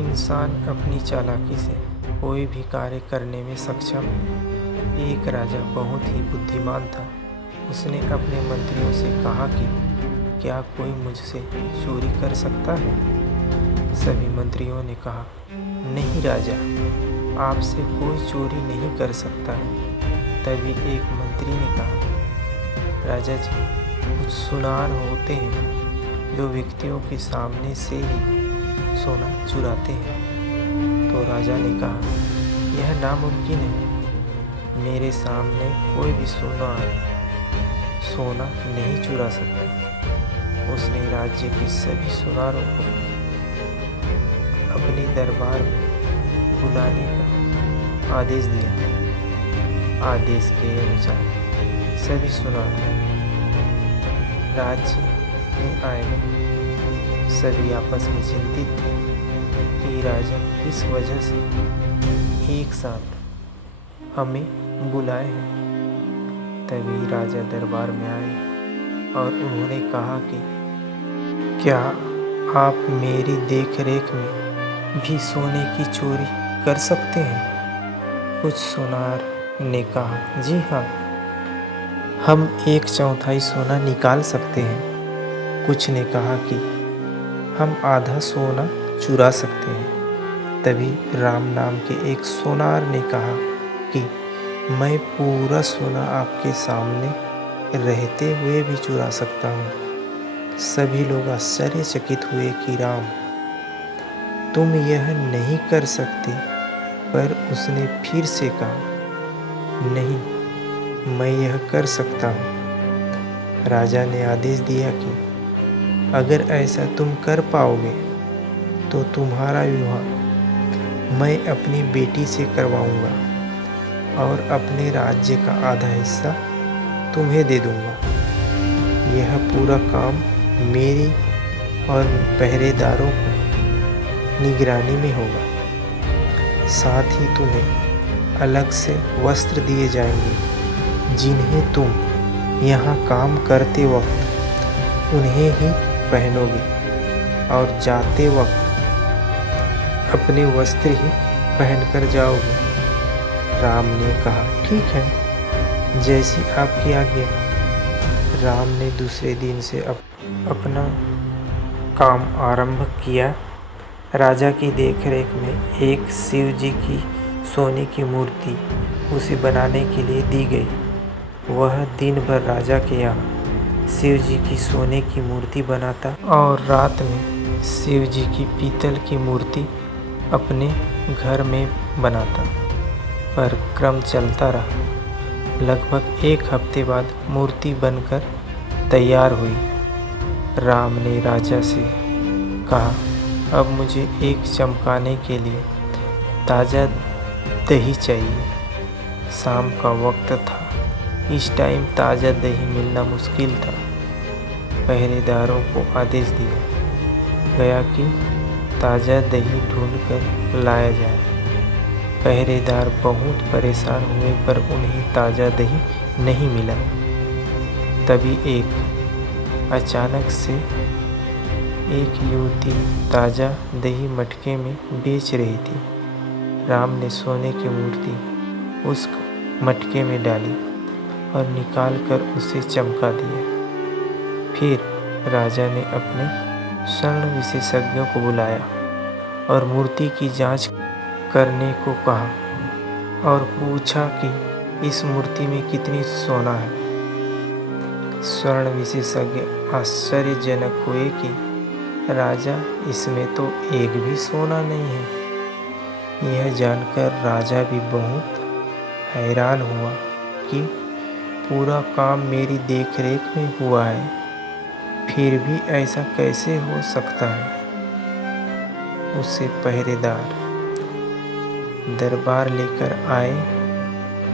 इंसान अपनी चालाकी से कोई भी कार्य करने में सक्षम है। एक राजा बहुत ही बुद्धिमान था। उसने अपने मंत्रियों से कहा कि क्या कोई मुझसे चोरी कर सकता है? सभी मंत्रियों ने कहा, नहीं राजा, आपसे कोई चोरी नहीं कर सकता है। तभी एक मंत्री ने कहा, राजा जी, कुछ सुनार होते हैं जो व्यक्तियों के सामने से ही सोना चुराते हैं। तो राजा ने कहा, यह नामुमकिन है। मेरे सामने कोई भी सोना नहीं चुरा सकता। उसने राज्य के सभी सुनारों को अपने दरबार में बुलाने का आदेश दिया। आदेश के अनुसार सभी सुनार राज्य में आए। सभी आपस में चिंतित थे कि राजा किस वजह से एक साथ हमें बुलाए हैं। तभी राजा दरबार में आए और उन्होंने कहा कि क्या आप मेरी देखरेख में भी सोने की चोरी कर सकते हैं? कुछ सुनार ने कहा, जी हाँ, हम 1/4 सोना निकाल सकते हैं। कुछ ने कहा कि हम आधा सोना चुरा सकते हैं। तभी राम नाम के एक सोनार ने कहा कि मैं पूरा सोना आपके सामने रहते हुए भी चुरा सकता हूँ। सभी लोग आश्चर्यचकित हुए कि राम, तुम यह नहीं कर सकते। पर उसने फिर से कहा, नहीं, मैं यह कर सकता हूँ। राजा ने आदेश दिया कि अगर ऐसा तुम कर पाओगे तो तुम्हारा विवाह मैं अपनी बेटी से करवाऊंगा और अपने राज्य का आधा हिस्सा तुम्हें दे दूंगा। यह पूरा काम मेरी और पहरेदारों को निगरानी में होगा। साथ ही तुम्हें अलग से वस्त्र दिए जाएंगे जिन्हें तुम यहाँ काम करते वक्त उन्हें ही पहनोगे और जाते वक्त अपने वस्त्र ही पहनकर जाओगे। राम ने कहा, ठीक है, जैसी आपकी आज्ञा। राम ने दूसरे दिन से अपना काम आरंभ किया। राजा की देखरेख में एक शिव जी की सोने की मूर्ति उसे बनाने के लिए दी गई। वह दिन भर राजा के यहाँ शिव जी की सोने की मूर्ति बनाता और रात में शिव जी की पीतल की मूर्ति अपने घर में बनाता। पर क्रम चलता रहा। लगभग 1 हफ्ते बाद मूर्ति बनकर तैयार हुई। राम ने राजा से कहा, अब मुझे एक चमकाने के लिए ताज़ा दही चाहिए। शाम का वक्त था। इस टाइम ताज़ा दही मिलना मुश्किल था। पहरेदारों को आदेश दिया गया कि ताज़ा दही ढूंढकर लाया जाए। पहरेदार बहुत परेशान हुए पर उन्हें ताज़ा दही नहीं मिला। तभी अचानक से एक युवती ताज़ा दही मटके में बेच रही थी। राम ने सोने की मूर्ति उस मटके में डाली और निकालकर उसे चमका दिया। फिर राजा ने अपने स्वर्ण विशेषज्ञों को बुलाया और मूर्ति की जांच करने को कहा और पूछा कि इस मूर्ति में कितनी सोना है। स्वर्ण विशेषज्ञ आश्चर्यजनक हुए कि राजा, इसमें तो एक भी सोना नहीं है। यह जानकर राजा भी बहुत हैरान हुआ कि पूरा काम मेरी देखरेख में हुआ है, फिर भी ऐसा कैसे हो सकता है। उसे पहरेदार दरबार लेकर आए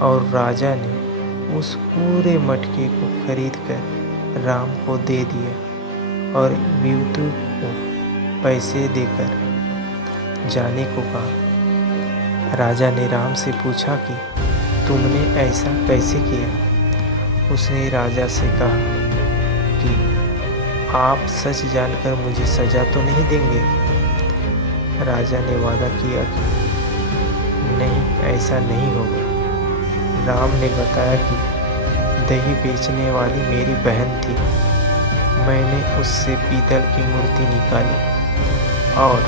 और राजा ने उस पूरे मटके को खरीदकर राम को दे दिया और युवती को पैसे देकर जाने को कहा। राजा ने राम से पूछा कि तुमने ऐसा कैसे किया? उसने राजा से कहा कि आप सच जानकर मुझे सजा तो नहीं देंगे? राजा ने वादा किया कि नहीं, ऐसा नहीं होगा। राम ने बताया कि दही बेचने वाली मेरी बहन थी। मैंने उससे पीतल की मूर्ति निकाली और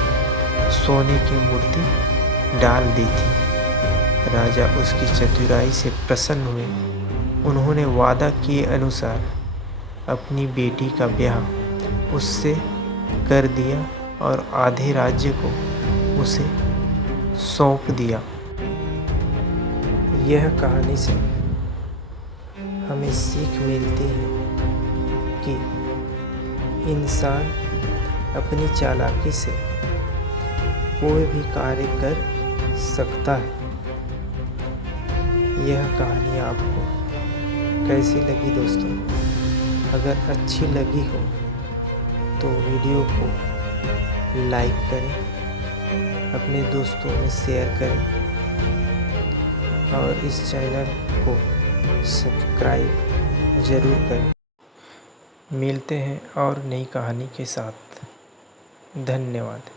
सोने की मूर्ति डाल दी थी। राजा उसकी चतुराई से प्रसन्न हुए। उन्होंने वादा किए अनुसार अपनी बेटी का ब्याह उससे कर दिया और आधे राज्य को उसे सौंप दिया। यह कहानी से हमें सीख मिलती है कि इंसान अपनी चालाकी से कोई भी कार्य कर सकता है। यह कहानी आपको कैसी लगी दोस्तों? अगर अच्छी लगी हो तो वीडियो को लाइक करें, अपने दोस्तों में शेयर करें और इस चैनल को सब्सक्राइब ज़रूर करें। मिलते हैं और नई कहानी के साथ। धन्यवाद।